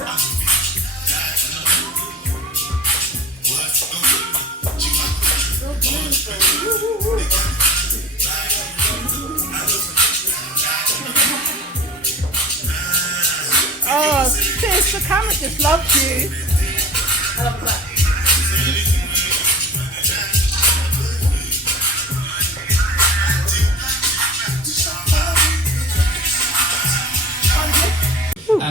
Oh, sis, the camera just loves you. I love that.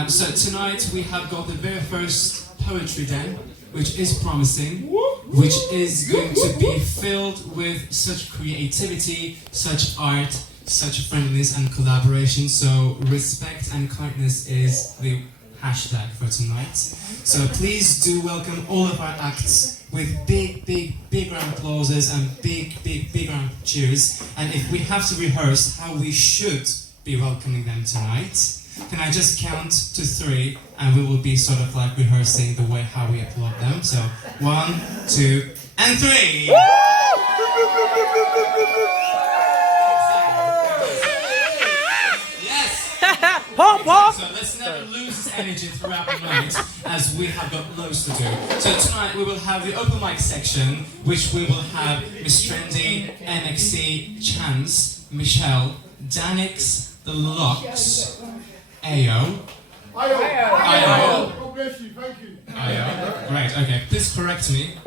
So tonight we have got the very first poetry den, which is promising, which is going to be filled with such creativity, such art, such friendliness and collaboration. So respect and kindness is the hashtag for tonight. So please do welcome all of our acts with big round of applauses and big round of cheers. And if we have to rehearse how we should be welcoming them tonight, can I just count to 3 and we will be sort of like rehearsing the way how we applaud them. So 1, 2, and 3! Yes! Pop, pop! So let's never lose this energy throughout the night as we have got loads to do. So tonight we will have the open mic section, which we will have Miss Trendy, NXC, Chance, Michelle, Danix, The Locks, Ayo. God bless you, thank you. Ayo. Right, okay. Please correct me.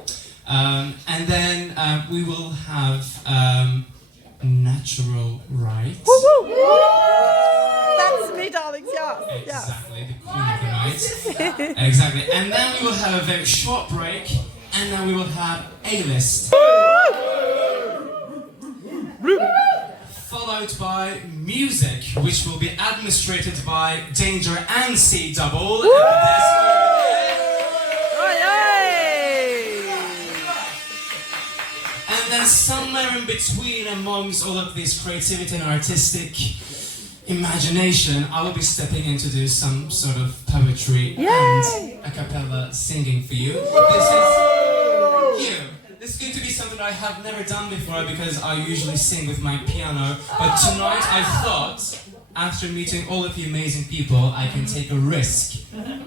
And then we will have Natural Wright. That's me, darlings, yeah. Exactly, the queen of the night. Exactly. And then we will have a very short break, and then we will have A-list. Followed by music, which will be administrated by Danger and C Double. And then somewhere in between, amongst all of this creativity and artistic imagination, I will be stepping in to do some sort of poetry and a cappella singing for you. This is you. This is going to be something I have never done before because I usually sing with my piano. But tonight I thought, after meeting all of you amazing people, I can take a risk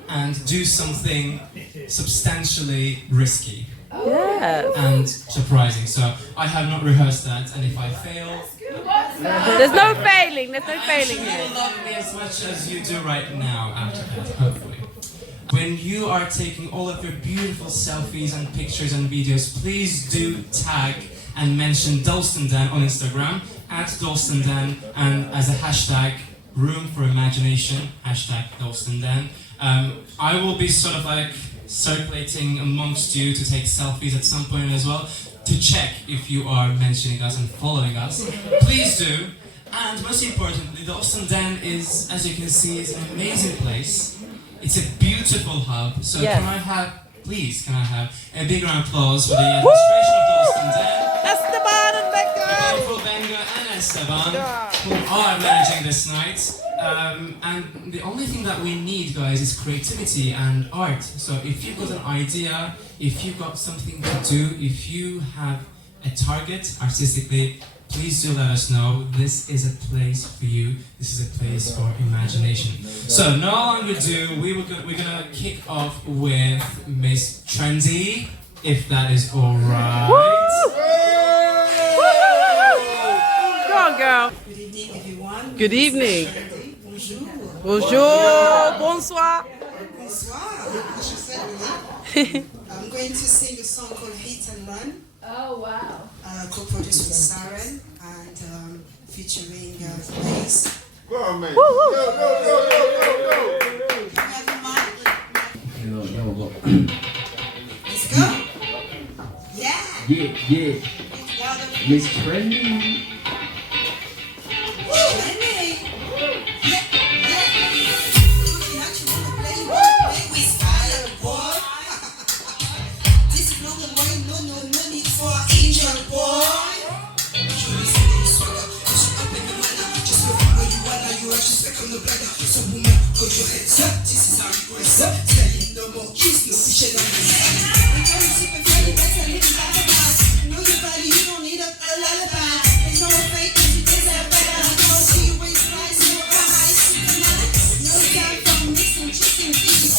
and do something substantially risky. And surprising. So I have not rehearsed that, and if I fail... There's no failing, there's no failing you here. will love me as much as you do right now after that, hopefully. When you are taking all of your beautiful selfies and pictures and videos, please do tag and mention Dalston Dan on Instagram, @Dalston Dan, and as a hashtag, room for imagination, #Dalston Dan. I will be sort of like circulating amongst you to take selfies at some point as well, to check if you are mentioning us and following us. Please do. And most importantly, Dalston Dan is, as you can see, is an amazing place. It's a beautiful hub, so can I have a big round of applause for the administration of Dalston Dan, Esteban and Becca! beautiful Benga and Esteban, who are managing this night. And the only thing that we need, guys, is creativity and art. So if you've got an idea, if you've got something to do, if you have a target artistically, please do let us know. This is a place for you. This is a place for imagination. So no longer ado, we're gonna kick off with Miss Trendy, if that is alright. Go on, girl. Good evening, everyone. Good evening. Bonjour. Bonjour, bonsoir. Bonsoir. I'm going to sing a song called Hit and Run. Oh, wow. Co-produced with Siren and featuring Blaze. Go on, man. Can I have the mic? Let's go. Yeah. Yeah. Miss Trendy. Trendy. Yeah. Looking at you wanna play with style, boy. This is not the way, no need for angel, boy. You are just like on the bladder. So woman, put your heads up. This is how it goes up. Tell you no more kiss, no pushing on the side. When you're super funny, that's a little lullaby. Know your body, you don't need a lullaby. There's no fake, you deserve better. Go see you waist rise, no eyes. No time for mixing chicken feet.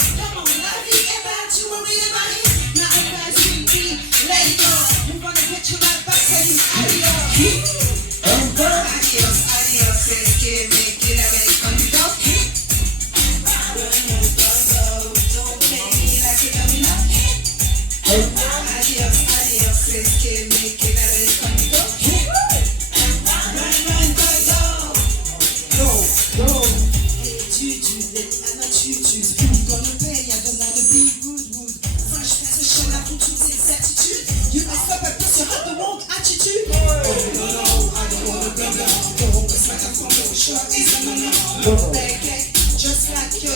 Just like yo,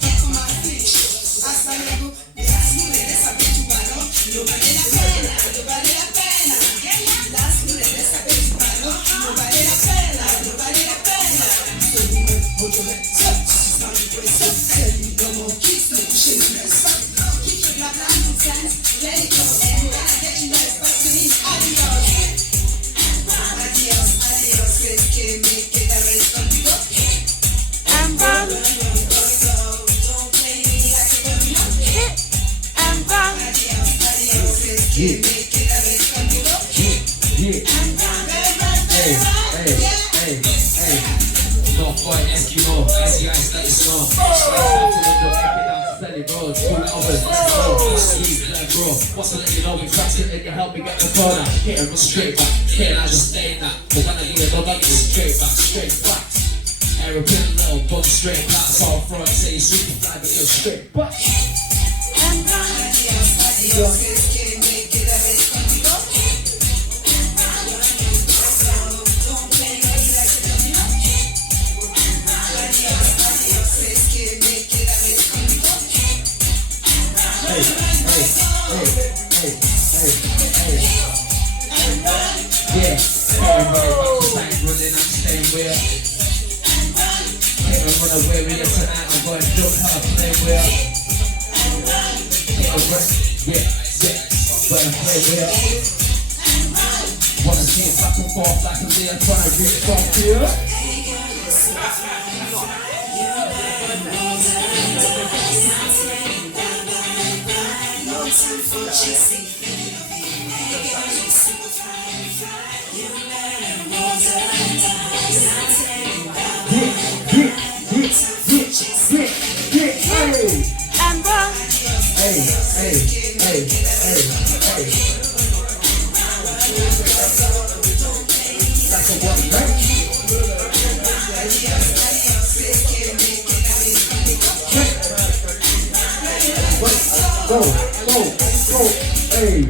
back on my feet. Hasta luego, las mujeres saben tu valor. No vale la pena, no vale la pena. Las mujeres saben tu valor. No vale la pena, no vale la pena. So woman, hold your hands up. She's not impressed up. Tell you no more kids, no pushing the mess up. Keep your blah blah nonsense. Let it go. And when I get you right back to me, adios. Adios, adios. Let's get make it a rest on you. And run. Yeah. Hey. North Point Eskimo, as you guys let it snow. Slice out to the door, take it down to Sally Road. 2 hours, let's go. Sleep, let it grow. What's to let you know we cracked it, they can help me get the corner. Hit and run straight back. Hit and I just stay in that. But when I do it, don't let me straight back. Aeroplane little bump straight back. All front, say you super fly, but you're straight back. And run. Adios. Yeah, running, I'm staying with. Can't run away with it tonight. I'm going to look her play with. Can't run, yeah, but I'm play with. Wanna see it back and forth like a Leah trying to reach off here. And run. Hey. That's a one, right? Go, hey.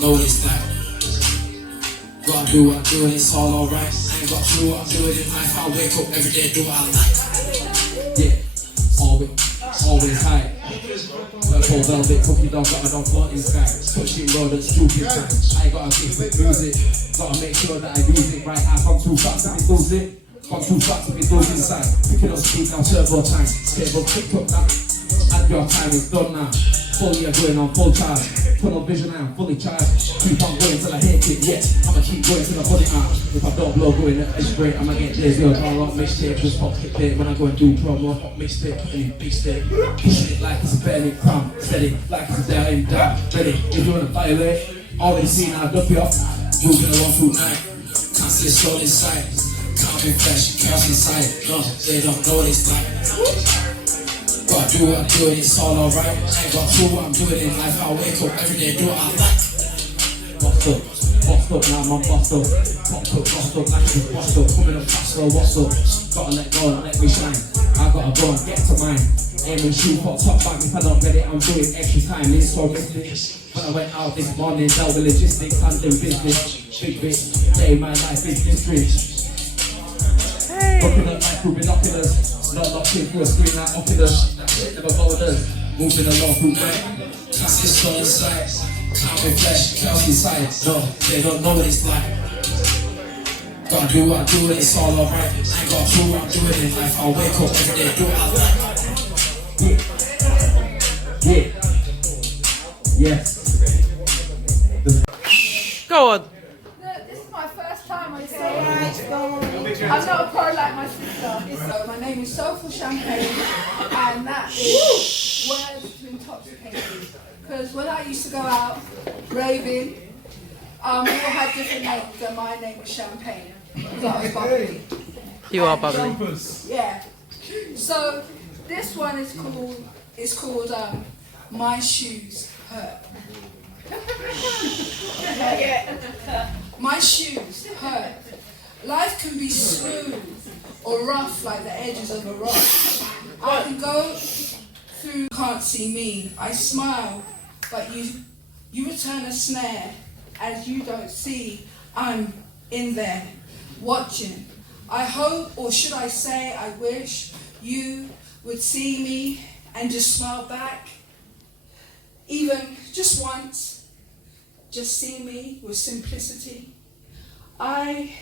Notice that. What I do, and it's all alright. I ain't got through what I do it in life. I wake up every day, do what I like. Yeah, always high. Purple velvet, cookie dog, got a dog floating sky. Pushing road at stupid time. I ain't got a gift with music. Gotta make sure that I use it right. I've gone too fast to be losing. Gone too fast to be losing inside. Picking up speed now, turbo time. Stable, pick up that. At your time, it's done now. Full year going on full charge. Tunnel vision, I am fully charged. Keep on going till I hit it, yeah. I'ma keep going till I put it out. If I don't blow going at edge break, I'ma get lazy or draw up mixtape. Just pop kick it when I go and do promo. Pop mixtape, any big stick. Pushing it like it's a burning crown. Steady, like it's a day down. Ready, if you wanna violate. Already seen I'll dump you off. Moving along through night. Can't see a soul inside. Can't be fresh, chaos inside. No, they don't know what it's like. Gotta do what I'm doing, it's all alright. I ain't got through what I'm doing in life. I wake up every day, do what I like. Bossed up, now I'm bossed up. Popped up, bossed up, like it's bossed up. Coming up faster, what's up? Gotta let go and let me shine. I gotta go and get to mine. Aim and shoot, pop top back. If I don't get it, I'm doing extra time. It's so risky. When I went out this morning, dealt with logistics, handling business. Big bitch, day my life is history. Looking at life through binoculars. Not locked in through a screen like Oculus. That shit never bothered us. Moving along through night. Class is so inside. Can't be flesh, chaos inside. No, they don't know what it's like. Gotta do what I do, it's all alright. I ain't got through what I'm doing in life. I'll wake up every day, do what I like. Yeah. Yes. Go on. This is my first time on stage. I'm not a pro like my sister. My name is Soulful Champagne, and that is words to intoxicate you. Because when I used to go out raving, we all had different names, and my name was Champagne. Because I was bubbly. You are bubbly. Yeah. So this one is called My Shoes Hurt. My shoes hurt. Life can be smooth or rough like the edges of a rock. I can go through can't see me. I smile, but you return a snare as you don't see I'm in there watching. I hope, or should I say I wish, you would see me and just smile back. Even just once, just see me with simplicity. I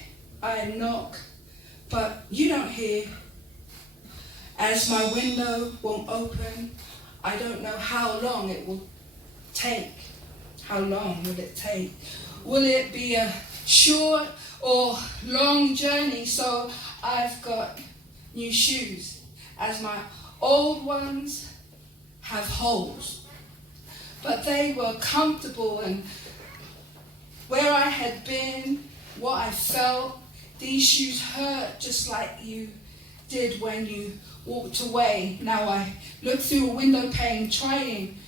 knock, but you don't hear. As my window won't open, I don't know how long it will take. How long will it take? Will it be a short or long journey? So I've got new shoes, as my old ones have holes. But they were comfortable, and where I had been, what I felt, these shoes hurt just like you did when you walked away. Now I look through a window pane, trying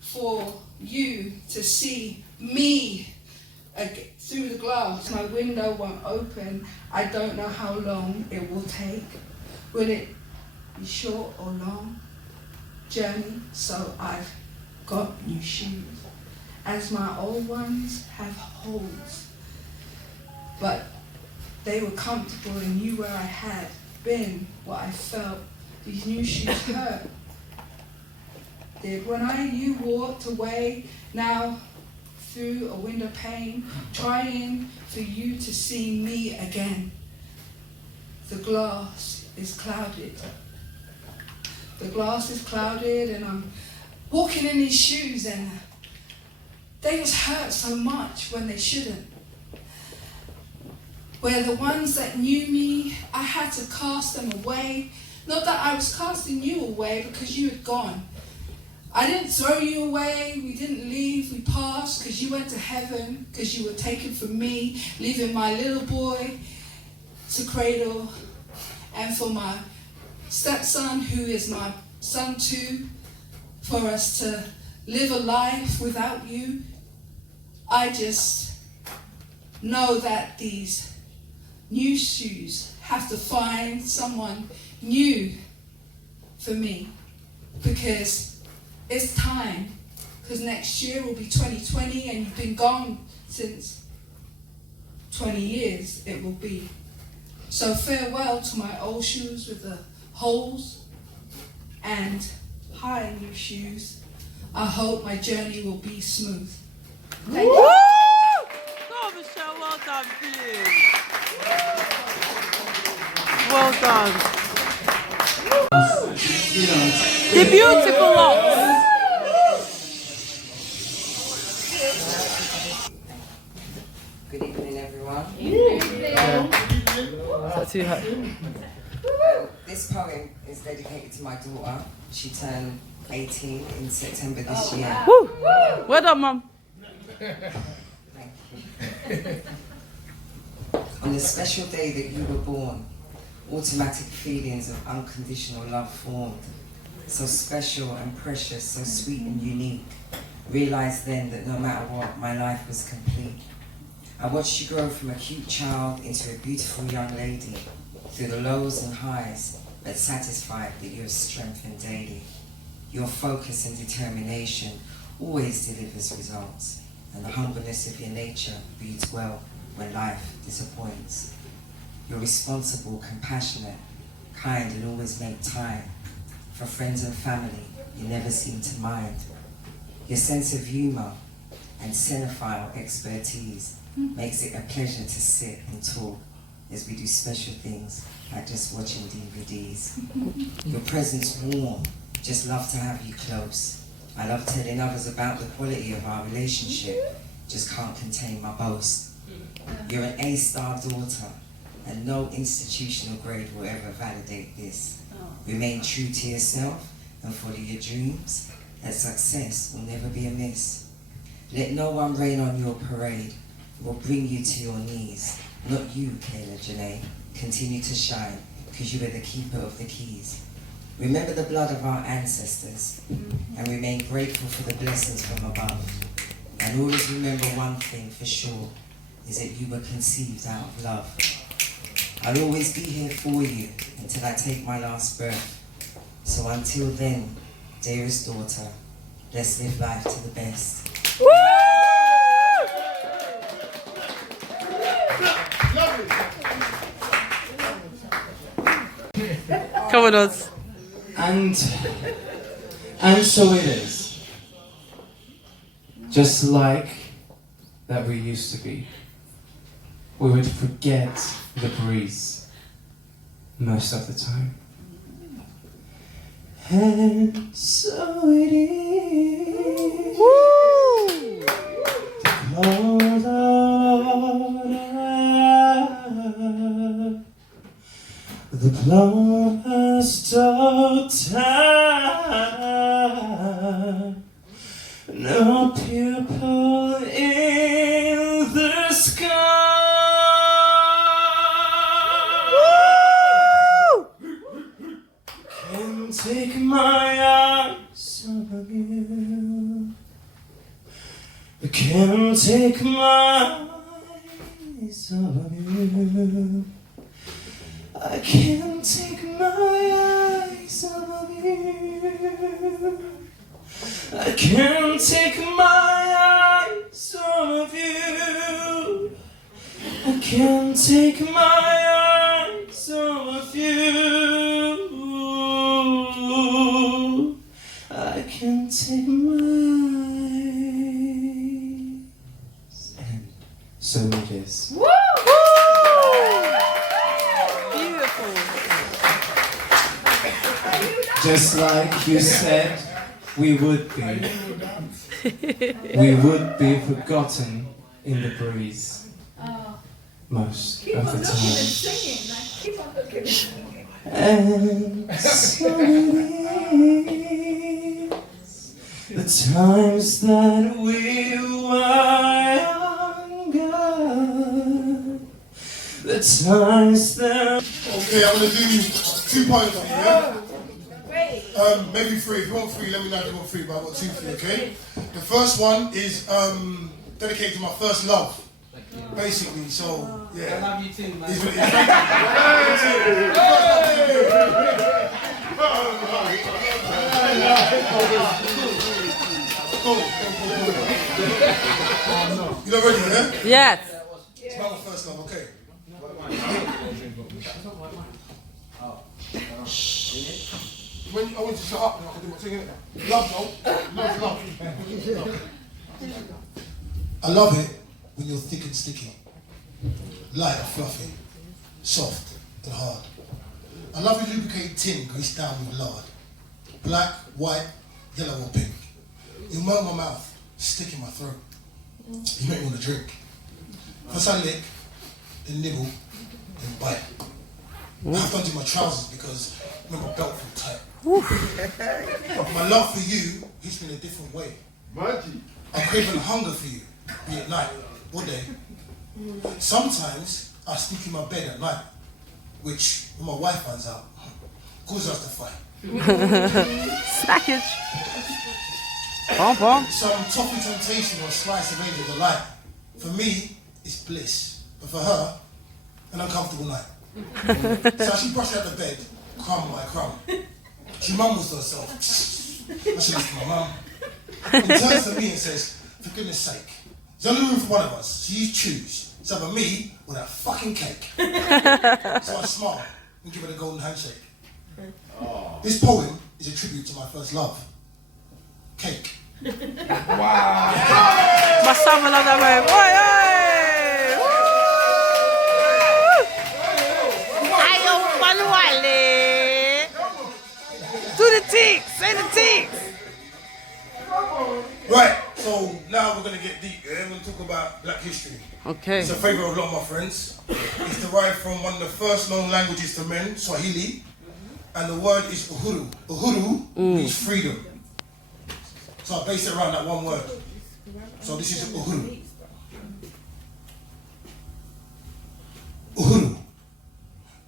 for you to see me through the glass. My window won't open. I don't know how long it will take. Will it be short or long journey? So I've got new shoes, as my old ones have holes. But they were comfortable and knew where I had been, what I felt. These new shoes hurt. Did when you walked away, now through a window pane, trying for you to see me again. The glass is clouded. The glass is clouded, and I'm walking in these shoes, and they just hurt so much when they shouldn't. Where the ones that knew me, I had to cast them away. Not that I was casting you away, because you had gone. I didn't throw you away, we didn't leave, we passed because you went to heaven, because you were taken from me, leaving my little boy to cradle, and for my stepson, who is my son too, for us to live a life without you. I just know that these new shoes have to find someone new for me, because it's time, because next year will be 2020, and you've been gone since 20 years it will be. So farewell to my old shoes with the holes, and hi new shoes. I hope my journey will be smooth. Thank you. Oh, Michelle, well done for you. Well done. The beautiful locks. Good evening, everyone. This poem is dedicated to my daughter. She turned 18 in September this year. Woo. Well done, Mum. Thank you. On the special day that you were born, automatic feelings of unconditional love formed. So special and precious, so sweet and unique. Realized then that no matter what, my life was complete. I watched you grow from a cute child into a beautiful young lady, through the lows and highs, but satisfied that you have strengthened daily. Your focus and determination always delivers results, and the humbleness of your nature breeds well when life disappoints. You're responsible, compassionate, kind, and always make time. For friends and family, you never seem to mind. Your sense of humor and cinephile expertise makes it a pleasure to sit and talk as we do special things like just watching DVDs. Your presence warm, just love to have you close. I love telling others about the quality of our relationship, just can't contain my boast. You're an A-star daughter, and no institutional grade will ever validate this. Remain true to yourself and follow your dreams, and success will never be amiss. Let no one rain on your parade or bring you to your knees. Not you, Kayla Janae. Continue to shine, because you are the keeper of the keys. Remember the blood of our ancestors, and remain grateful for the blessings from above. And always remember one thing for sure, is that you were conceived out of love. I'll always be here for you until I take my last breath. So until then, dearest daughter, let's live life to the best. Come on, us. And so it is. Just like that we used to be. We would forget the breeze most of the time. And so it is. Woo! The blast of time, no pupil in the sky. Can take my eyes off you. Can't take my eyes off you. I can't take my eyes off you. I can't take my eyes off you. I can't take my eyes off you. I can't take my eyes. And so it is. Woo! Beautiful. Just like you said, we would be. We would be forgotten in the breeze most Keep of on the looking and time. singing. Like, keep on looking and singing. And so it is. The times that we were younger. The times that. Okay, I'm gonna do 2 points on you, yeah? Great. Maybe 3. If you want 3, let me know if you want 3, but I've got 2 for you, okay? The first one is dedicated to my first love. Basically, so yeah. I love you too, man. You not ready, yeah? Yes. It's about my first love, okay? When I want you to shut up, I can do my thing, innit? Love, no? Love. I love it when you're thick and sticky, light and fluffy, soft and hard. I love your lubricated tin greased down with lard. Black, white, yellow or pink. You melt my mouth, stick in my throat. You make me want to drink. First I lick, then nibble, then bite. I have to undo my trousers because I make my belt feel tight. My love for you hits me in a different way. I crave and hunger for you, be it night or day. Sometimes I sneak in my bed at night, which when my wife finds out, causes us to fight. Snackage. Pom pom. Some toffee temptation or slice of angel delight. For me, it's bliss, but for her, an uncomfortable night. So as she brushed out the bed, crumb by crumb, she mumbles to herself. I should listen to my mum. And turns to me and says, for goodness sake, there's only room for one of us, so you choose. It's either me or that fucking cake. So I smile and give it a golden handshake. This poem is a tribute to my first love. Cake. My son will love that way. Oi, oi! Ayo, Manuale! Do the tics! Say the tics! Right, so now we're going to get deep, yeah? We're going to talk about black history. Okay. It's a favourite of a lot of my friends. It's derived from one of the first known languages to men, Swahili, and the word is uhuru. Uhuru means freedom. So I based it around that one word. So this is uhuru. Uhuru.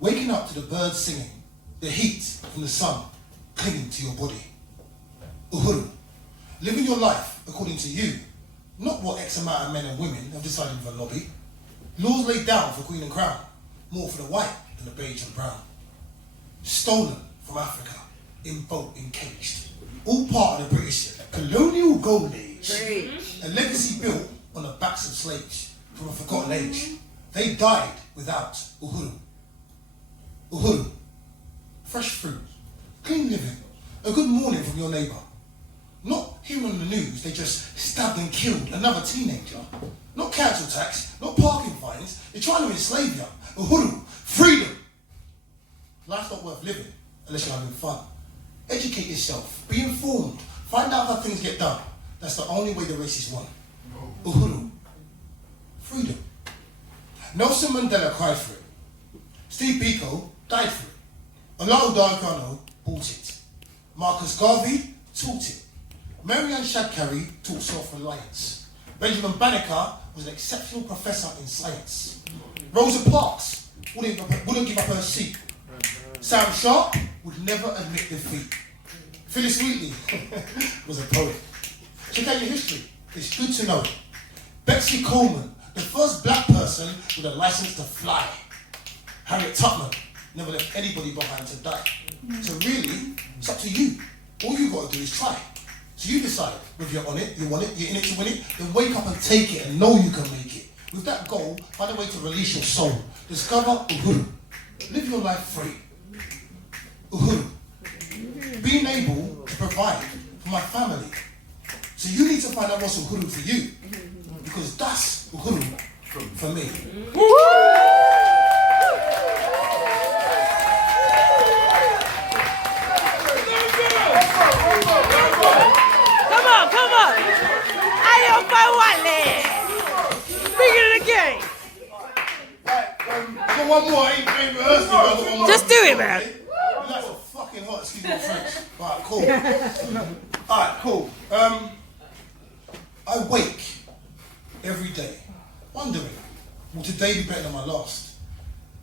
Waking up to the birds singing, the heat from the sun clinging to your body. Uhuru. Living your life according to you, not what X amount of men and women have decided with a lobby. Laws laid down for queen and crown, more for the white than the beige and brown. Stolen from Africa, in boat encaged. all part of the British colonial golden age. A legacy built on the backs of slaves from a forgotten age. They died without uhuru. Uhuru. Fresh fruit, clean living, a good morning from your neighbour. Not hearing on the news they just stabbed and killed another teenager. Not council tax, not parking fines, they're trying to enslave you. Uhuru, freedom. Life's not worth living unless you're having fun. Educate yourself, be informed, find out how things get done. That's the only way the race is won. Uhuru, freedom. Nelson Mandela cried for it. Steve Biko died for it. Olaudah Gargano bought it. Marcus Garvey taught it. Marianne Shadkari taught self-reliance. Benjamin Banneker was an exceptional professor in science. Rosa Parks wouldn't give up her seat. Sam Sharp would never admit defeat. Phyllis Wheatley was a poet. Check out your history, it's good to know. Betsy Coleman, the first black person with a license to fly. Harriet Tubman never left anybody behind to die. So really, it's up to you. All you got to do is try. So you decide whether you're on it, you want it, you're in it to win it, then wake up and take it and know you can make it. With that goal, find a way to release your soul. Discover Uhuru. Live your life free. Uhuru. Being able to provide for my family. So you need to find out what's Uhuru for you. Because that's Uhuru for me. Come on. Ayo, Fawale. Bring it again. One more, I ain't rehearsed it. Just do it, man. You guys are fucking hot, excuse my French. Alright, cool. Alright, cool. I wake every day wondering, will today be better than my last?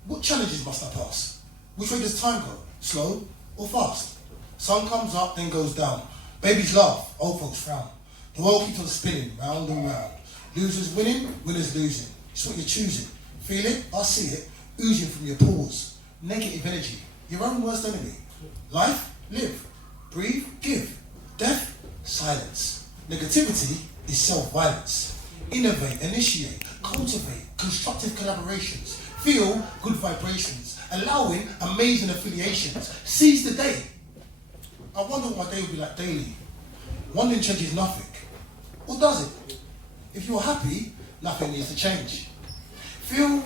What challenges must I pass? Which way does time go? Slow or fast? Sun comes up, then goes down. Babies laugh, old folks frown. The world keeps on spinning, round and round. Losers winning, winners losing. It's what you're choosing. Feel it? I see it. Oozing from your pores. Negative energy. Your own worst enemy. Life, live. Breathe, give. Death, silence. Negativity is self-violence. Innovate, initiate, cultivate, constructive collaborations. Feel good vibrations. Allowing amazing affiliations. Seize the day. I wonder what my day will be like daily. Wondering changes nothing. Or does it? If you're happy, nothing needs to change. Feel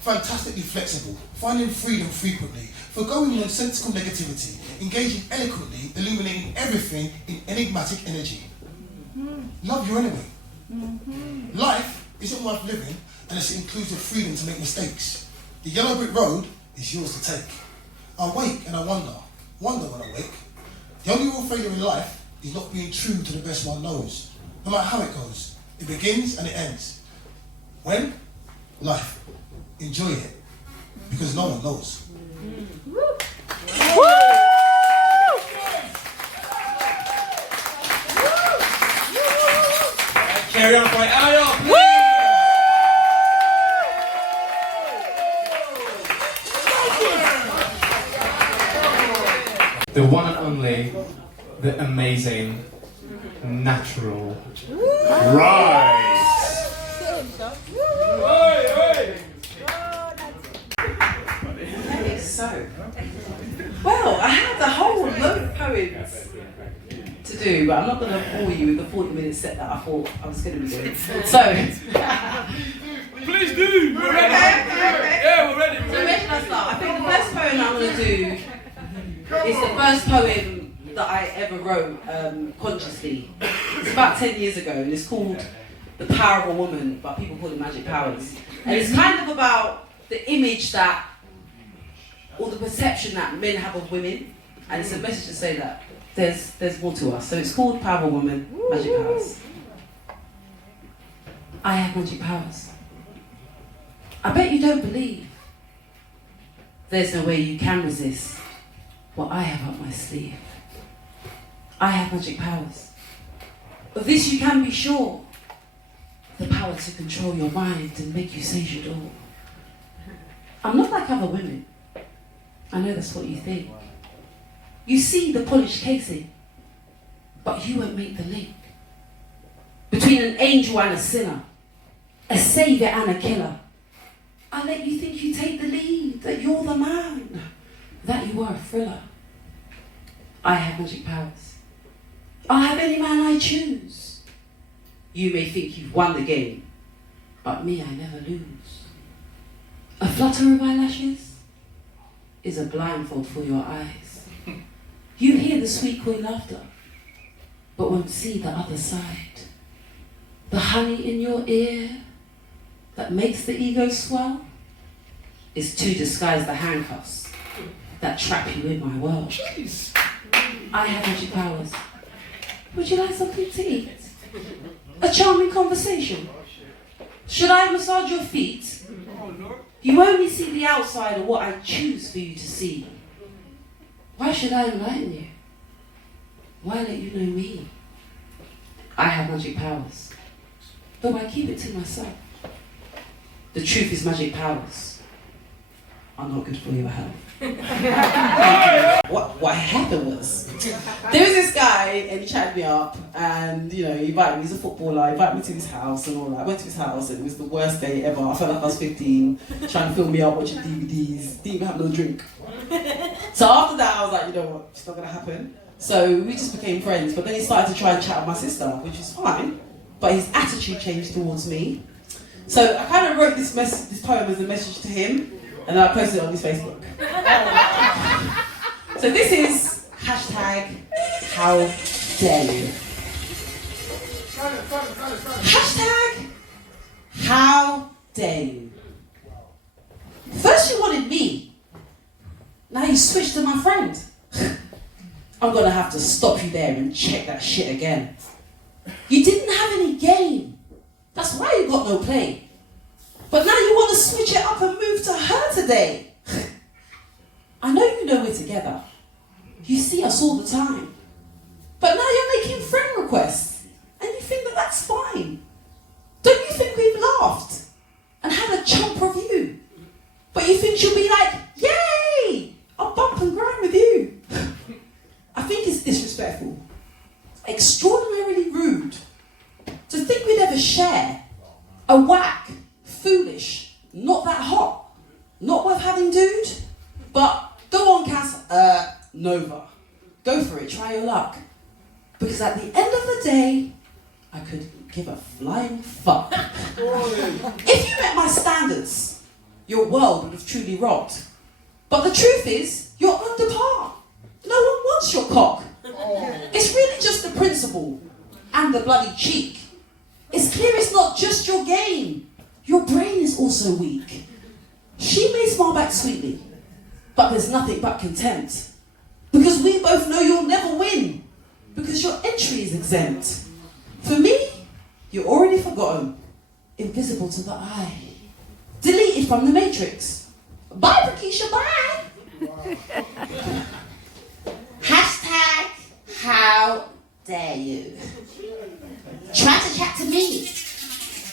fantastically flexible, finding freedom frequently, forgoing nonsensical negativity, engaging eloquently, illuminating everything in enigmatic energy. Love your enemy. Life isn't worth living unless it includes the freedom to make mistakes. The yellow brick road is yours to take. I wake and I wonder when I wake. The only real failure in life is not being true to the best one knows. No matter how it goes, it begins and it ends. When? Life. Enjoy it. Because no one knows. Carry on, boy. Ayo, the one and only, the amazing, natural Wright. So, well, I had a whole load of poems to do, but I'm not going to bore you with the 40-minute set that I thought I was going to be doing. So, Please do. We're ready. Okay. Yeah, we're ready. So where should I start? I think the first poem I'm going to do is the first poem that I ever wrote consciously. It's about 10 years ago, and it's called The Power of a Woman, but people call it Magic Powers. And it's kind of about the image that, or the perception that men have of women, and it's a message to say that there's more to us. So it's called Power of a Woman, Magic Powers. I have magic powers. I bet you don't believe. There's no way you can resist what I have up my sleeve. I have magic powers. Of this you can be sure. The power to control your mind and make you seize your door. I'm not like other women. I know that's what you think. You see the polished casing, but you won't make the link between an angel and a sinner, a saviour and a killer. I let you think you take the lead, that you're the man, that you are a thriller. I have magic powers. I have any man I choose. You may think you've won the game, but me, I never lose. A flutter of eyelashes is a blindfold for your eyes. You hear the sweet coy laughter, but won't see the other side. The honey in your ear that makes the ego swell is to disguise the handcuffs that trap you in my world. I have magic powers. Would you like something to eat? A charming conversation? Should I massage your feet? You only see the outside of what I choose for you to see. Why should I enlighten you? Why let you know me? I have magic powers, though I keep it to myself. The truth is magic powers are not good for your health. What happened was, there was this guy and he chatted me up and he invited me, he's a footballer, he invited me to his house and all that. I went to his house and it was the worst day ever. I felt like I was 15, trying to film me out watching DVDs, didn't even have no drink. So after that I was like, you know what, it's not going to happen. So we just became friends, but then he started to try and chat with my sister, which is fine, but his attitude changed towards me. So I kind of wrote this poem as a message to him, and then I posted it on his Facebook. So this is hashtag how dare you. Hashtag how dare you. First you wanted me, now you switched to my friend. I'm gonna have to stop you there and check that shit again. You didn't have any game, that's why you got no play. But now you want to switch it up and move to her today. I know you know we're together. You see us all the time. But now you're making friend requests. And you think that that's fine. Don't you think we've laughed and had a chump review? But you think she'll be like, yay! I'll bump and grind with you. I think it's disrespectful. Extraordinarily rude. To think we'd ever share a whack, foolish, not that hot, not worth having, dude. But go on, Cass, Nova. Go for it, try your luck. Because at the end of the day, I could give a flying fuck. If you met my standards, your world would have truly rocked. But the truth is, you're under par. No one wants your cock. It's really just the principle and the bloody cheek. It's clear it's not just your game. Your brain is also weak. She may smile back sweetly, but there's nothing but contempt. Because we both know you'll never win, because your entry is exempt. For me, you're already forgotten, invisible to the eye, deleted from the matrix. Bye, Prakisha, bye! Hashtag how dare you. Try to chat to me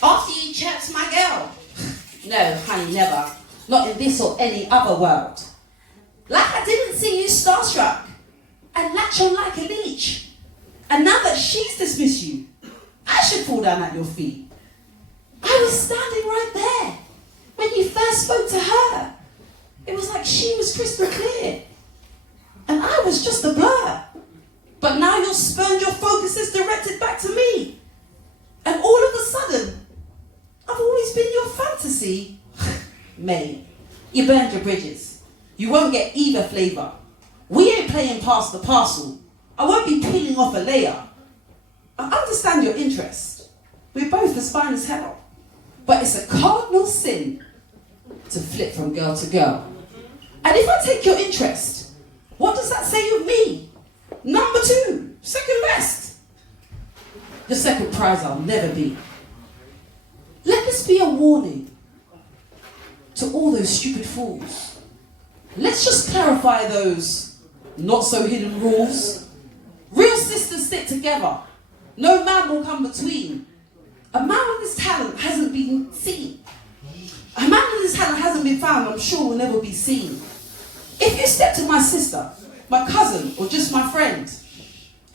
after you chirped my girl. No, honey, never. Not in this or any other world. Like I didn't see you starstruck and latch on like a leech. And now that she's dismissed you, I should fall down at your feet. I was standing right there when you first spoke to her. It was like she was crystal clear and I was just a blur. But now you've spurned your focuses directed back to me. And all of a sudden, I've always been your fantasy. Mate, you burned your bridges. You won't get either flavour. We ain't playing past the parcel. I won't be peeling off a layer. I understand your interest. We're both as fine as hell. But it's a cardinal sin to flip from girl to girl. And if I take your interest, what does that say of me? Number 2, second best. The second prize I'll never be. Let this be a warning to all those stupid fools. Let's just clarify those not so hidden rules. Real sisters stick together. No man will come between. A man with this talent hasn't been seen. A man with this talent hasn't been found, I'm sure will never be seen. If you step to my sister, my cousin, or just my friend,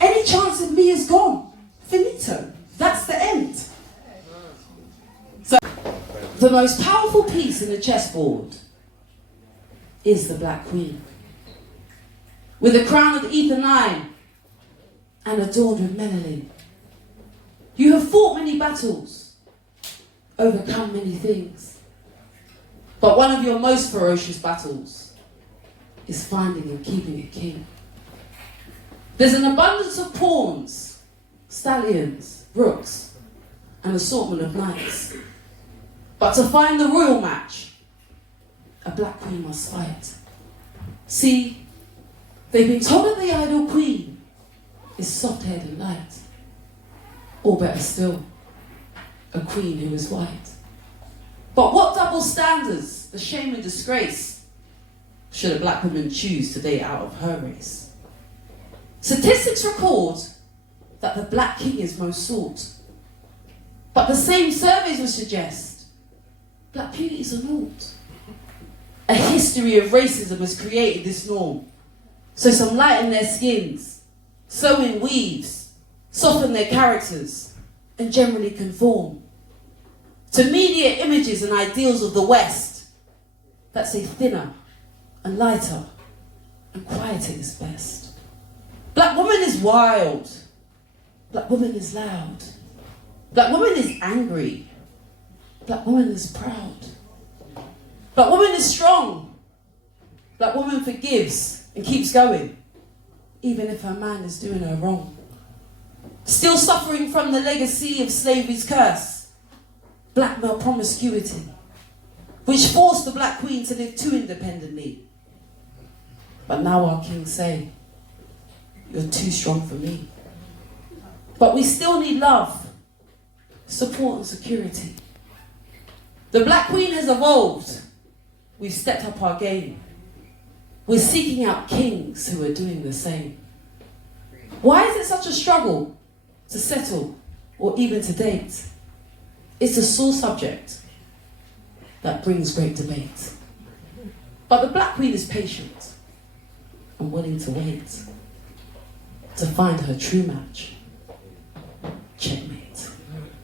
Any chance of me is gone. Finito. That's the end. So, the most powerful piece in the chessboard is the Black Queen. With a crown of ether 9 and adorned with melanin. You have fought many battles, overcome many things. But one of your most ferocious battles is finding and keeping a king. There's an abundance of pawns, stallions, rooks, an assortment of knights. But to find the royal match, a Black Queen must fight. See, they've been told that the ideal queen is soft-haired and light. Or better still, a queen who is white. But what double standards, the shame and disgrace, should a black woman choose to date out of her race? Statistics record that the Black King is most sought. But the same surveys would suggest black beauties are naught. A history of racism has created this norm. So some lighten their skins, sew in weaves, soften their characters, and generally conform to media images and ideals of the West that say thinner and lighter and quieter is best. Black woman is wild. Black woman is loud. Black woman is angry. Black woman is proud. Black woman is strong. Black woman forgives and keeps going, even if her man is doing her wrong. Still suffering from the legacy of slavery's curse, black male promiscuity, which forced the Black Queen to live too independently. But now our kings say, you're too strong for me. But we still need love, support and security. The Black Queen has evolved. We've stepped up our game. We're seeking out kings who are doing the same. Why is it such a struggle to settle or even to date? It's a sore subject that brings great debate. But the Black Queen is patient and willing to wait to find her true match. Checkmate.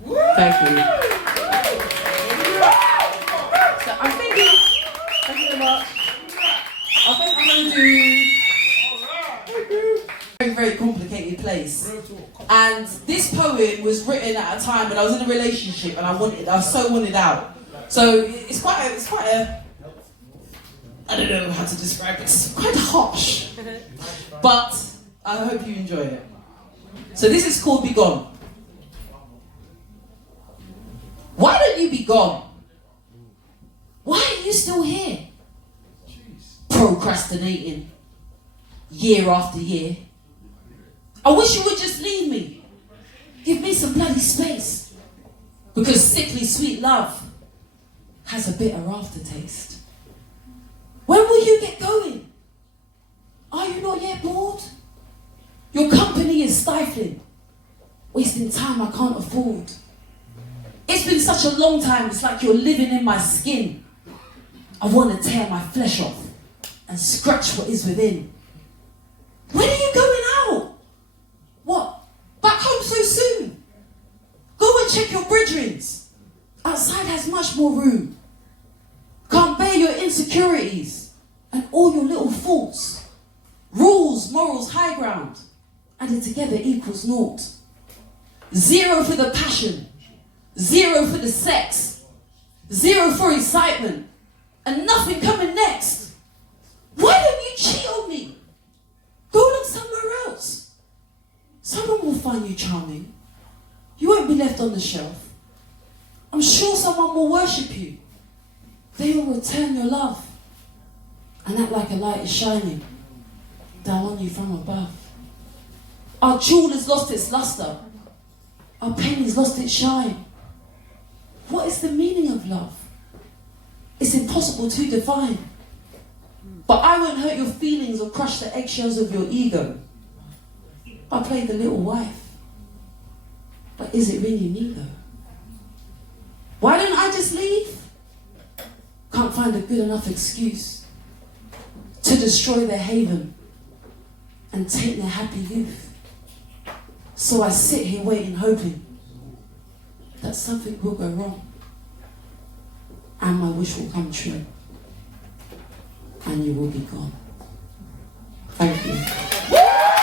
Thank you. So I'm thinking, thank you very much. I think I'm going to do a very complicated place. And this poem was written at a time when I was in a relationship and I so wanted out. So it's quite a I don't know how to describe it. It's quite harsh. But I hope you enjoy it. So this is called Be Gone. Why don't you be gone? Why are you still here? Procrastinating year after year. I wish you would just leave me. Give me some bloody space. Because sickly sweet love has a bitter aftertaste. When will you get going? Are you not yet bored? Your company is stifling. Wasting time I can't afford. It's been such a long time, it's like you're living in my skin. I want to tear my flesh off and scratch what is within. When are you going out? What? Back home so soon? Go and check your brethrens. Outside has much more room. Can't bear your insecurities and all your little faults. Rules, morals, high ground. Added together equals naught. 0 for the passion. 0 for the sex. 0 for excitement. And nothing coming next. Why don't you cheat on me? Go look somewhere else. Someone will find you charming. You won't be left on the shelf. I'm sure someone will worship you. They will return your love and act like a light is shining down on you from above. Our jewel has lost its luster. Our penny's lost its shine. What is the meaning of love? It's impossible to define. But I won't hurt your feelings or crush the eggshells of your ego. I play the little wife. But is it really me though? Why don't I just leave? Can't find a good enough excuse to destroy their haven and take their happy youth. So I sit here waiting, hoping that something will go wrong and my wish will come true and you will be gone. Thank you.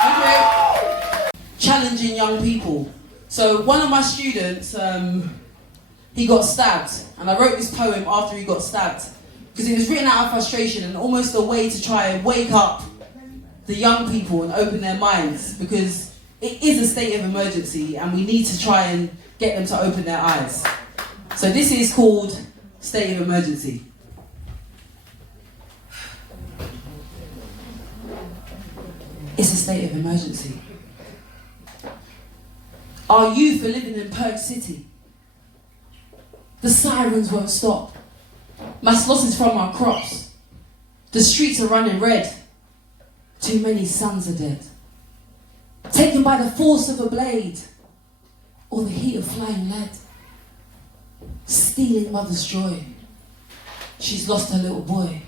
Okay. Challenging young people. So one of my students, he got stabbed, and I wrote this poem after he got stabbed because it was written out of frustration and almost a way to try and wake up the young people and open their minds, because it is a state of emergency and we need to try and get them to open their eyes. So this is called State of Emergency. It's a state of emergency. Our youth are living in Purge City. The sirens won't stop. Mass losses from our crops. The streets are running red. Too many sons are dead. Taken by the force of a blade or the heat of flying lead. Stealing mother's joy. She's lost her little boy.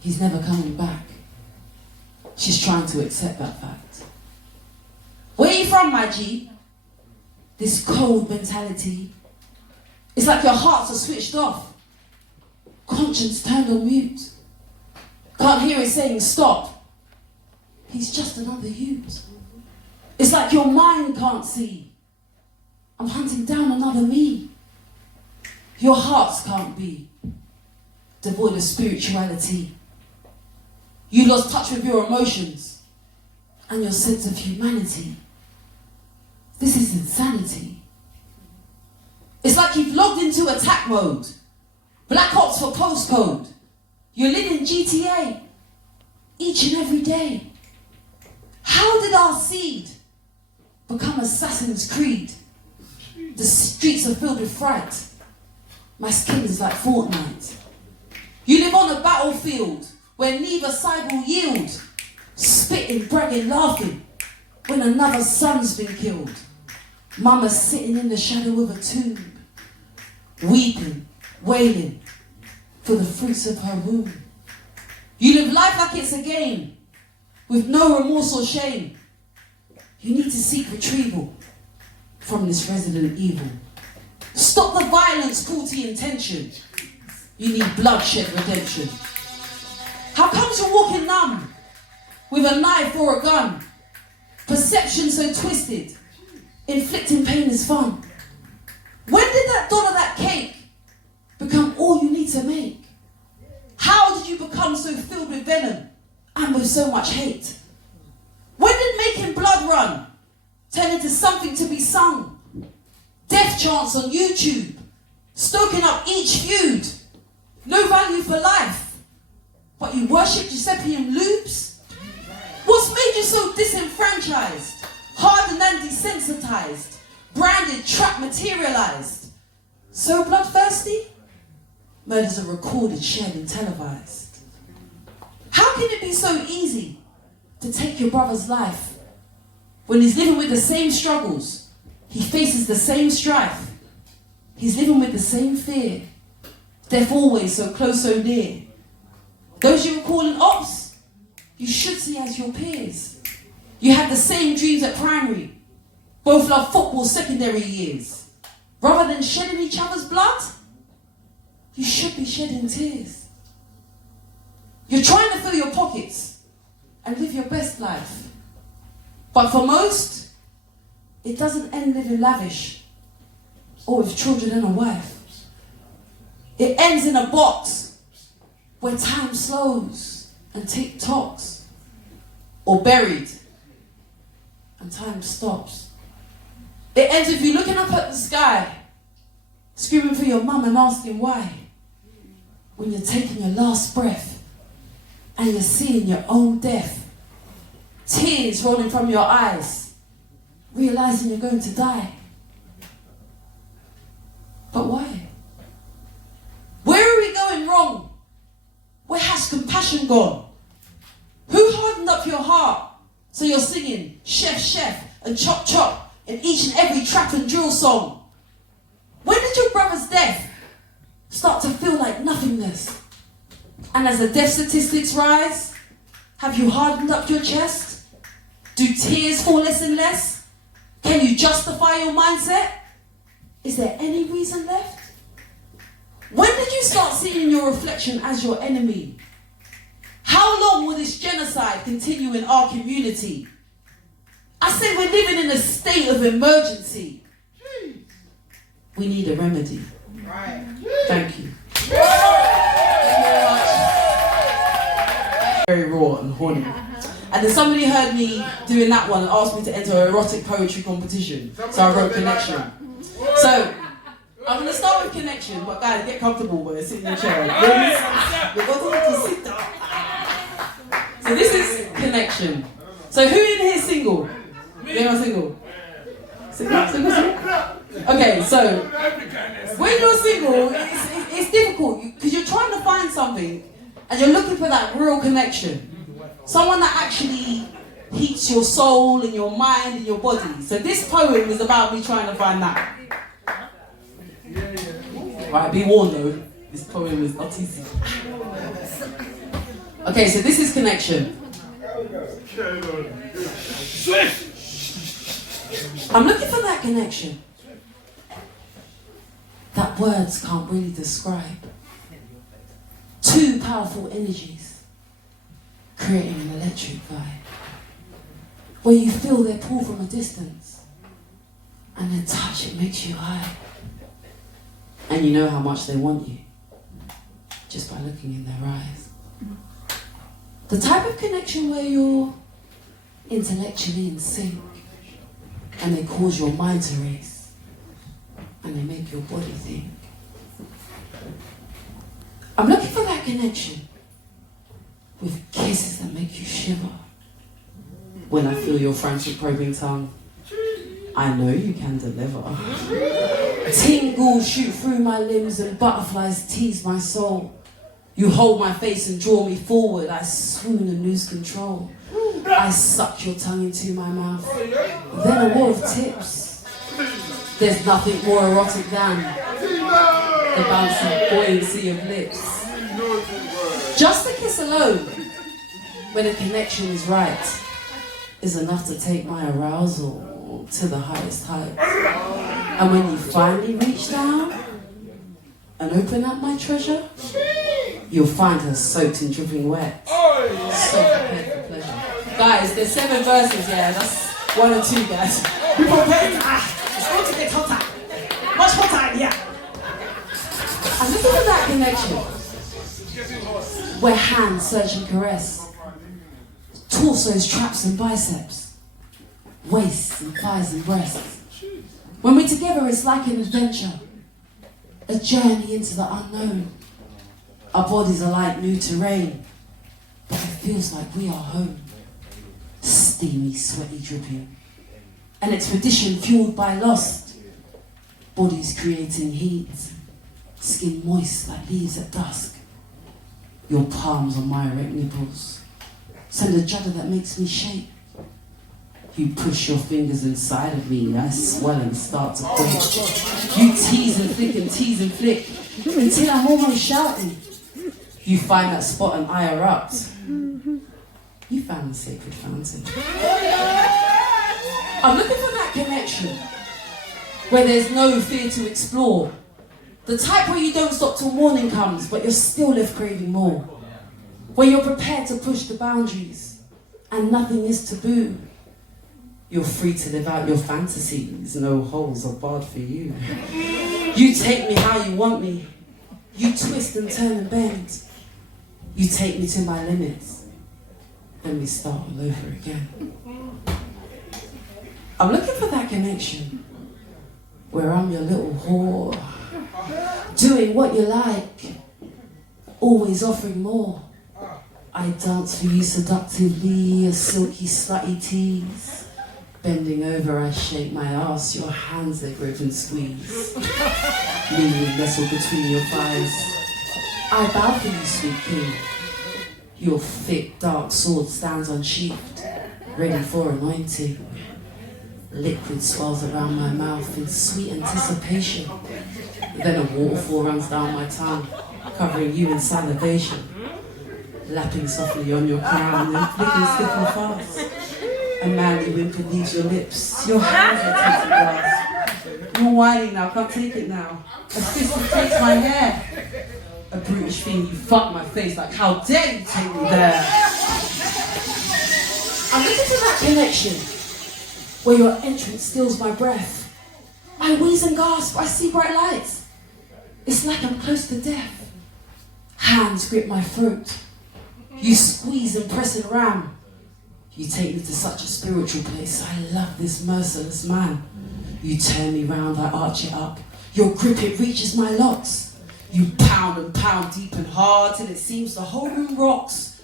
He's never coming back. She's trying to accept that fact. Where are you from, my G? This cold mentality. It's like your hearts are switched off. Conscience turned on mute. Can't hear it saying stop. He's just another youth. It's like your mind can't see. I'm hunting down another me. Your hearts can't be devoid of spirituality. You lost touch with your emotions and your sense of humanity. This is insanity. It's like you've logged into attack mode. Black Ops for postcode. You're living GTA each and every day. How did our seed become Assassin's Creed? The streets are filled with fright. My skin is like Fortnite. You live on a battlefield where neither side will yield. Spitting, bragging, laughing when another son's been killed. Mama's sitting in the shadow of a tomb, weeping, wailing for the fruits of her womb. You live life like it's a game, with no remorse or shame. You need to seek retrieval from this resident evil. Stop the violence, cruelty, intention. You need bloodshed redemption. How comes you're walking numb, with a knife or a gun? Perception so twisted, inflicting pain is fun. When did that dollar, that cake, become all you need to make? How did you become so filled with venom and with so much hate? When did making blood run turn into something to be sung? Death chants on YouTube, stoking up each feud. No value for life, but you worship Giuseppe and loops? What's made you so disenfranchised, hardened and desensitized, branded, trapped, materialized? So bloodthirsty? Murders are recorded, shared and televised. How can it be so easy to take your brother's life when he's living with the same struggles? He faces the same strife. He's living with the same fear. Death always so close, so near. Those you were calling ops, you should see as your peers. You had the same dreams at primary. Both love football secondary years. Rather than shedding each other's blood, you should be shedding tears. You're trying to fill your pockets and live your best life. But for most, it doesn't end living lavish or with children and a wife. It ends in a box where time slows and tick-tocks, or buried and time stops. It ends with you looking up at the sky, screaming for your mum and asking why, when you're taking your last breath and you're seeing your own death. Tears rolling from your eyes, realizing you're going to die. But why? Where are we going wrong? Where has compassion gone? Who hardened up your heart so you're singing chef, chef and chop, chop in each and every trap and drill song? When did your brother's death start to feel like nothingness? And as the death statistics rise, have you hardened up your chest? Do tears fall less and less? Can you justify your mindset? Is there any reason left? When did you start seeing your reflection as your enemy? How long will this genocide continue in our community? I say we're living in a state of emergency. We need a remedy. Right. Thank you. Very raw and horny. And then somebody heard me doing that one and asked me to enter an erotic poetry competition. So I wrote Connection. So I'm going to start with Connection, but guys, get comfortable when sit in your chair. Ladies, you're going to sit down. So this is Connection. So who in here is single? You're single? Single? Okay, so when you're single, it's difficult because you're trying to find something and you're looking for that real connection. Someone that actually heats your soul and your mind and your body. So this poem is about me trying to find that. Right, be warned though, this poem is not easy. Okay, so this is Connection. I'm looking for that connection that words can't really describe. Two powerful energies creating an electric vibe where you feel their pull from a distance and their touch, it makes you high. And you know how much they want you just by looking in their eyes. The type of connection where you're intellectually in sync and they cause your mind to race and they make your body think. I'm looking for that connection with kisses that make you shiver. When I feel your frantic probing tongue, I know you can deliver. Tingles shoot through my limbs and butterflies tease my soul. You hold my face and draw me forward. I swoon and lose control. I suck your tongue into my mouth. Then a war of tips. There's nothing more erotic than the bouncy buoyancy of lips. Just a kiss alone, when a connection is right, is enough to take my arousal to the highest heights. And when you finally reach down and open up my treasure, you'll find her soaked and dripping wet. So prepared for pleasure. Guys, there's 7 verses, yeah, that's 1 and 2, guys. Be prepared. It's going to get hotter. Much hotter, yeah. And look at that connection. Where hands search and caress. Torsos, traps and biceps. Waists and thighs and breasts. When we're together, it's like an adventure. A journey into the unknown. Our bodies are like new terrain, but it feels like we are home. Steamy, sweaty, dripping. An expedition fueled by lust. Bodies creating heat. Skin moist like leaves at dusk. Your palms on my erect nipples. Send a judder that makes me shake. You push your fingers inside of me, I swell and start to quake. You tease and flick and tease and flick until I'm almost shouting. You find that spot and I erupt. You found the sacred fountain. I'm looking for that connection where there's no fear to explore. The type where you don't stop till morning comes, but you're still left craving more. Where you're prepared to push the boundaries and nothing is taboo. You're free to live out your fantasies, no holes are barred for you. You take me how you want me. You twist and turn and bend. You take me to my limits. Then we start all over again. I'm looking for that connection where I'm your little whore. Doing what you like. Always offering more. I dance for you seductively, a silky slutty tease. Bending over, I shake my ass, your hands they grip and squeeze. Leaning nestled between your thighs. I bow for you, sweet king. Your thick, dark sword stands unsheathed, ready for anointing. Liquid swells around my mouth in sweet anticipation. Then a waterfall runs down my tongue, covering you in salivation. Lapping softly on your crown, then flicking stiff and fast. A manly whimper leaves your lips. Your hands are tasting glass. You're whining now, can't take it now. A fist that takes my hair. A brutish thing, you fuck my face like how dare you take me there. I'm looking for that connection where your entrance steals my breath. I wheeze and gasp, I see bright lights. It's like I'm close to death. Hands grip my throat. You squeeze and press and ram. You take me to such a spiritual place. I love this merciless man. You turn me round, I arch it up. Your grip, it reaches my locks. You pound and pound deep and hard till it seems the whole room rocks.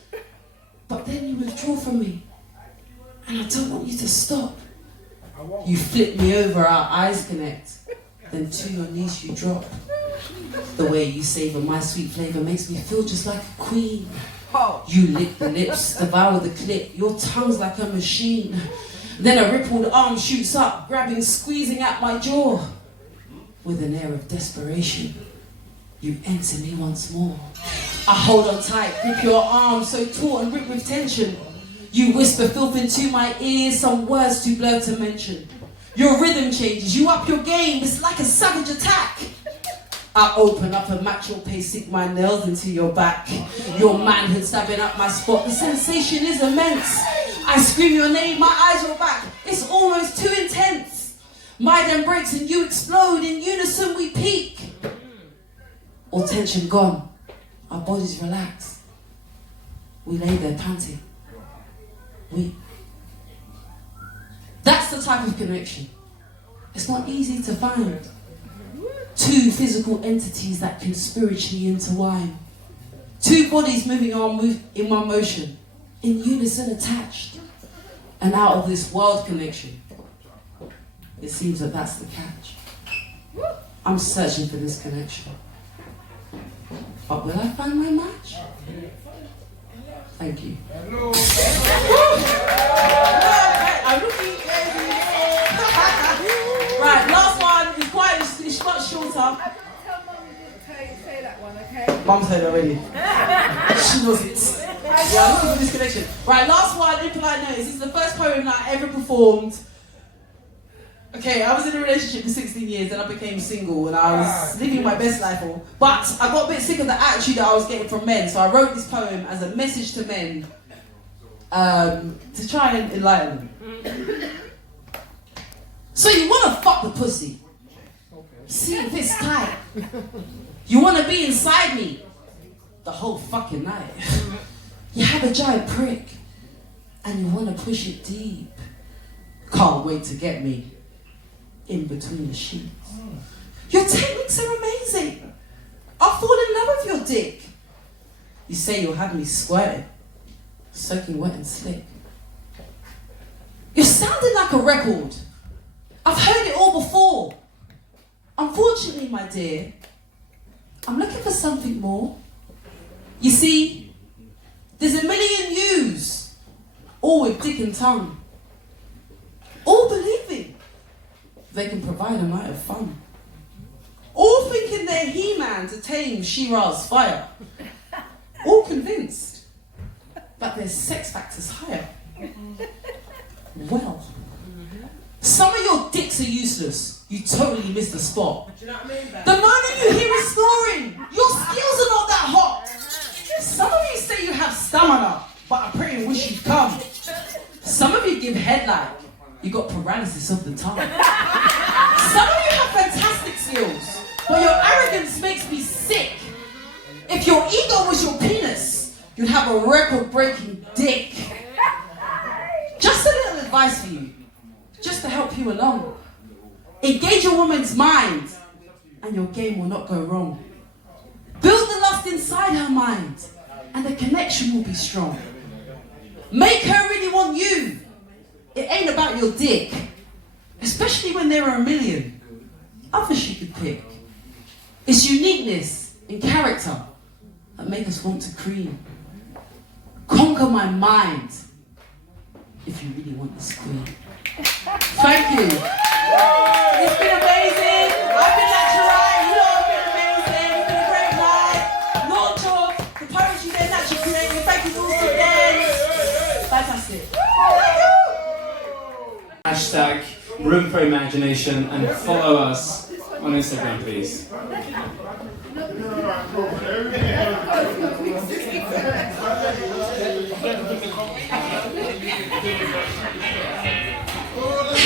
But then you withdraw from me. And I don't want you to stop. You flip me over, our eyes connect. Then to your knees you drop. The way you savor my sweet flavor makes me feel just like a queen. You lick the lips, devour the clip. Your tongue's like a machine. Then a rippled arm shoots up, grabbing, squeezing at my jaw. With an air of desperation, you enter me once more. I hold on tight, grip your arm so taut and ripped with tension. You whisper filth into my ears, some words too blurred to mention. Your rhythm changes, you up your game, it's like a savage attack. I open up a macho pace, stick my nails into your back. Your manhood stabbing up my spot, the sensation is immense. I scream your name, my eyes roll back, it's almost too intense. My then breaks and you explode, in unison we peak. All tension gone, our bodies relax. We lay there panting. That's the type of connection. It's not easy to find. Two physical entities that can spiritually intertwine. Two bodies moving on in one motion, in unison attached. And out of this world connection, it seems that that's the catch. I'm searching for this connection. But will I find my match? Thank you. Hello. I'm looking crazy. Right, last one is quite, it's much shorter. Tell Mum you didn't say that one, okay? Mum's heard it already. She knows it. Yeah, I'm looking for this connection. Right, last one, impolite notice. This is the first poem that I ever performed. Okay, I was in a relationship for 16 years and I became single and I was living my best life. But I got a bit sick of the attitude that I was getting from men, so I wrote this poem as a message to men to try and enlighten them. So you want to fuck the pussy. See if it's tight. You want to be inside me the whole fucking night. You have a giant prick and you want to push it deep. Can't wait to get me in between the sheets. Your techniques are amazing. I'll fall in love with your dick. You say you'll have me squirting, soaking wet and slick. You're sounding like a record. I've heard it all before. Unfortunately, my dear, I'm looking for something more. You see, there's a million yous, all with dick and tongue, all believing they can provide a night of fun. All thinking they're He-Man to tame She-Ra's fire. All convinced that their sex factor's higher. Well, some of your dicks are useless. You totally missed the spot. The moment you hear it snoring, your skills are not that hot. Some of you say you have stamina, but I pray and wish you'd come. Some of you give head like you got paralysis of the tongue. Some of you have fantastic skills, but your arrogance makes me sick. If your ego was your penis, you'd have a record-breaking dick. Just a little advice for you, just to help you along. Engage a woman's mind, and your game will not go wrong. Build the lust inside her mind, and the connection will be strong. Make her really want you. It ain't about your dick, especially when there are a million others you could pick. It's uniqueness and character that make us want to cream. Conquer my mind if you really want to scream. Thank you. It's been amazing. I've been Naturalie. You know I've been amazing. It's been a great night. Launch of the poetry they're naturally creating. Thank you for all the dance. Fantastic. room for imagination, and follow us on Instagram, please.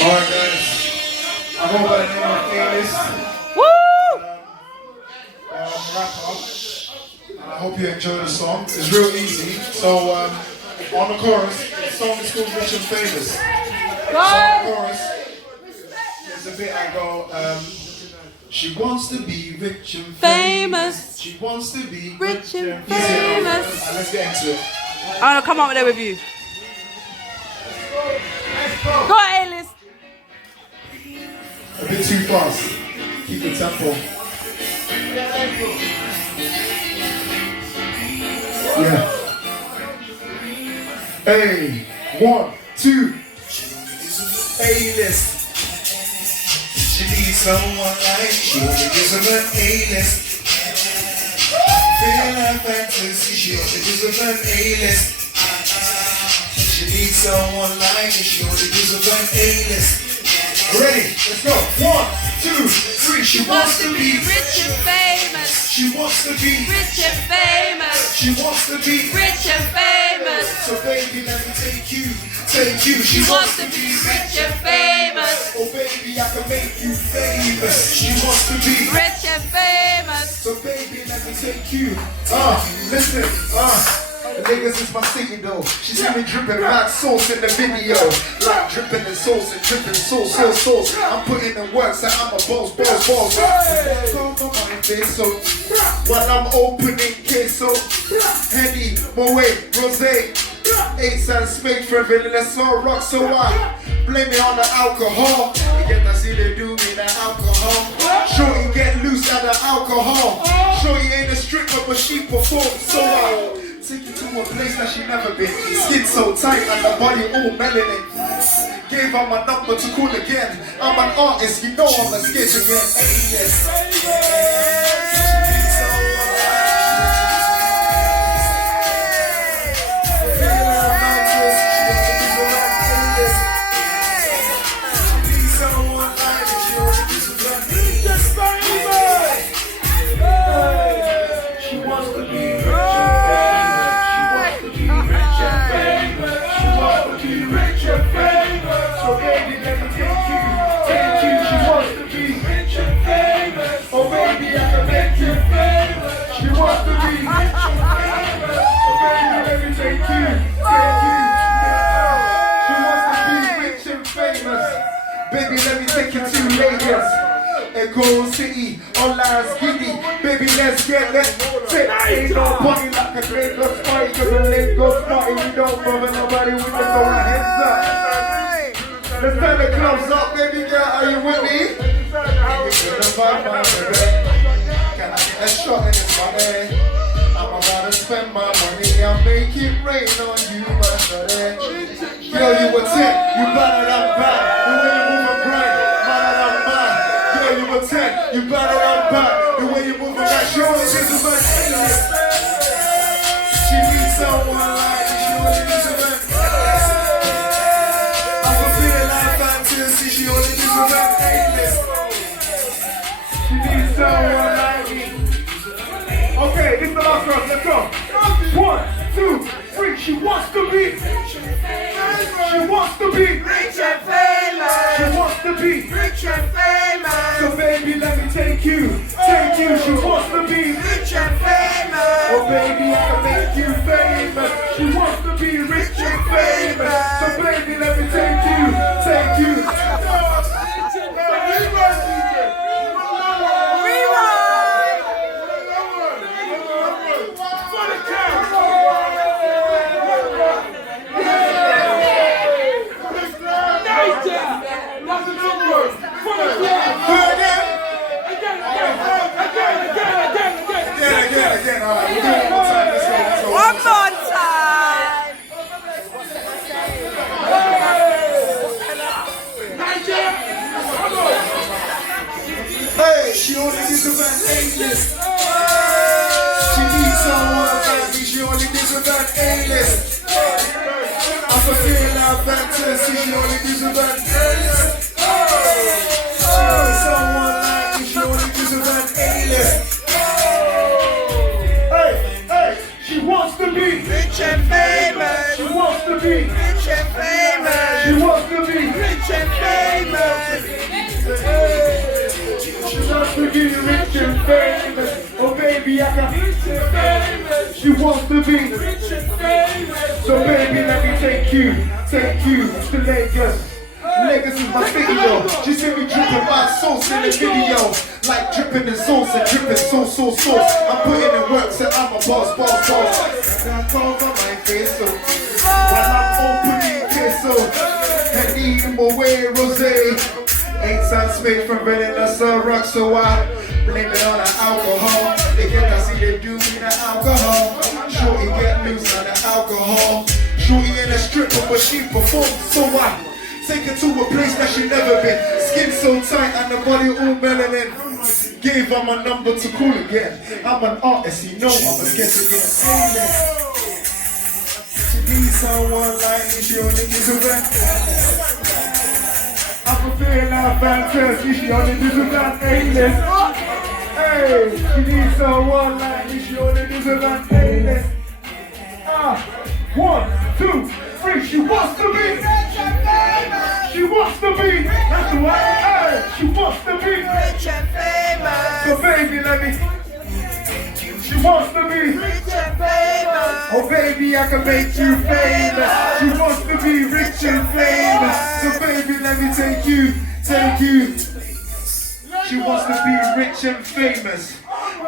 Alright guys, I go by the name of A-List. Rapper. And I hope you enjoy the song. It's real easy. So on the chorus, the song is called Rich and Famous. So on the chorus, there's a bit I go, she wants to be rich and famous. She wants to be rich and famous. And let's get into it. I'm gonna come up there with you. Go A-List. A bit too fast. Keep the tempo. Yeah. Hey, 1, 2. A-List. She needs someone like she only gives him an A-List. Feeling her fantasy, she only gives him an A-List. She needs someone like she only gives him an A-List. Ready? Let's go. 1, 2, 3. She wants to be rich and famous. She wants to be Rich and famous. She wants to be Rich and famous. So baby, let me take you. Take you. She wants to be rich and famous. Oh baby, I can make you famous. She wants to be Rich and famous. So baby, let me take you. Listen, the niggas is my city though. She see me dripping like sauce in the video. Like dripping in sauce and dripping sauce. I'm putting in work, so I'm a boss. Talk on my face, so while I'm opening queso, Henny, Moet, Rosé, 8 sides spade for villain, let's all rock, so I blame it on the alcohol. You get to see they do me the alcohol. Shorty get loose at the alcohol. Shorty ain't a stripper, but she performs, so I take you to a place that she never been. Skin so tight and the body all melanin. Gave her my number to call again. I'm an artist, you know I'm a sketch again. Baby, let me take you to Lagos, Echo City, Ola's Giddy. Baby, let's get lit. Ain't no party like a Lagos party, cause a Lagos party, we don't bother nobody, we just throw our hands up. Let's turn the clubs up, baby girl, are you with me? Can I get a shot in this money? I'm about to spend my money, I'll make it rain on you, my buddy. Girl, you a 10, you better than bad. The way you move and grind, better than bad. Girl, you a 10, you better than bad. The way you move and grind, she only gives a man A-List. She needs someone like me, she only gives a man A-List. I'm feeling like fantasy, she only gives a man A-List. She needs someone like me. Okay, this is the last round, let's go. 1, 2, 3, she wants to be. She wants to be Rich and famous. She wants to be Rich and famous. So baby, let me take you. Take you. She wants to be Rich and famous. Oh baby, I can make you famous. She wants to be rich and famous. So baby, let me take you. Take you. Again. All right, we'll do it one more time. Let's go. One more time. Hey, she only gives a man A-List. She needs someone like me. She only gives a man A-List. I'm a feel like fantasy. She only gives a man A-List. Someone like me, she only deserves an A-list. Hey, she wants to be Rich and famous. She wants to be Rich and famous. She wants to be Rich and famous. She wants to be rich and famous. Oh baby, I can rich and famous. She wants to be rich and famous. So baby, let me take you to Lagos. Lagos is my city, yo. She see me dripping my sauce in the video. Like dripping in sauce and dripping sauce. I'm putting in work, so I'm a boss. I cover my face, so while I'm opening queso and eating my way rosé. 8 cents made from bread that's a rock, so I blame it on the alcohol. They can't see they do me the alcohol. Shorty get loose on the alcohol. Shorty in a stripper, but she performs, so I take her to a place that she never been. Skin so tight and the body all melanin. Gave her my number to call again. I'm an artist, you know I'm a get again. She needs someone like me, she only needs a rent. I fulfill our fantasy, she only deserves an A-list. Hey, she needs someone like me, she only deserves an A-list. 1, 2, 3, she wants to be. She wants to be. That's the way. Hey, she wants to be. Rich and famous. So baby, let me. She wants to be. Rich and famous. Oh baby, I can make you famous. She wants to be rich and famous. So baby, let me take you. She wants to be rich and famous.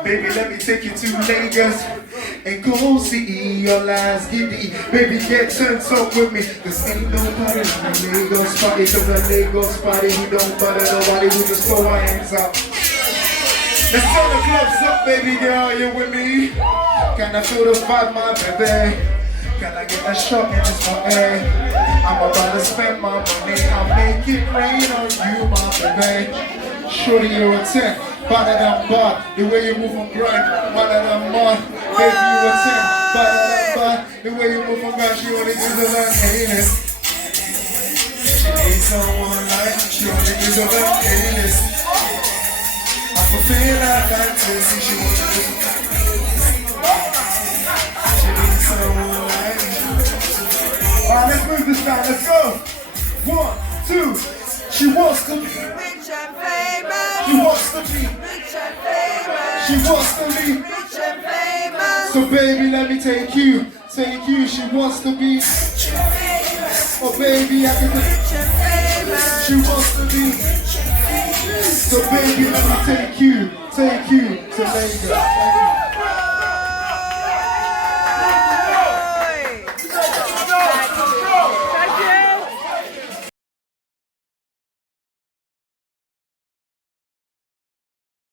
Baby, let me take you to Lagos and go see your last giddy. Baby, get turned up with me, cause ain't nobody in the Lagos party. Cause the Lagos party, we don't bother nobody, we just throw our hands up. Let's turn the clubs up, baby girl, you with me? Can I feel the vibe, my baby? Can I get a shot in this way? I'm about to spend my money, I'll make it rain on you, my baby. Shorty, you're a 10, better than bad. The way you move on grind, better than mad. Baby, you're a 10, better than bad. The way you move on grind, she only deserves an A-list. She needs someone like, she only deserves an A-list. I fulfill her fantasy, she wants to be. She needs someone like. Alright, let's move this time, let's go. 1, 2, she wants to be. Rich and famous. She wants to be. Rich and famous. She wants to be. Rich and famous. So baby, let me take you. She wants to be. Oh baby, I can be. Rich and famous. She wants to be. So baby, let me take you to Lagos.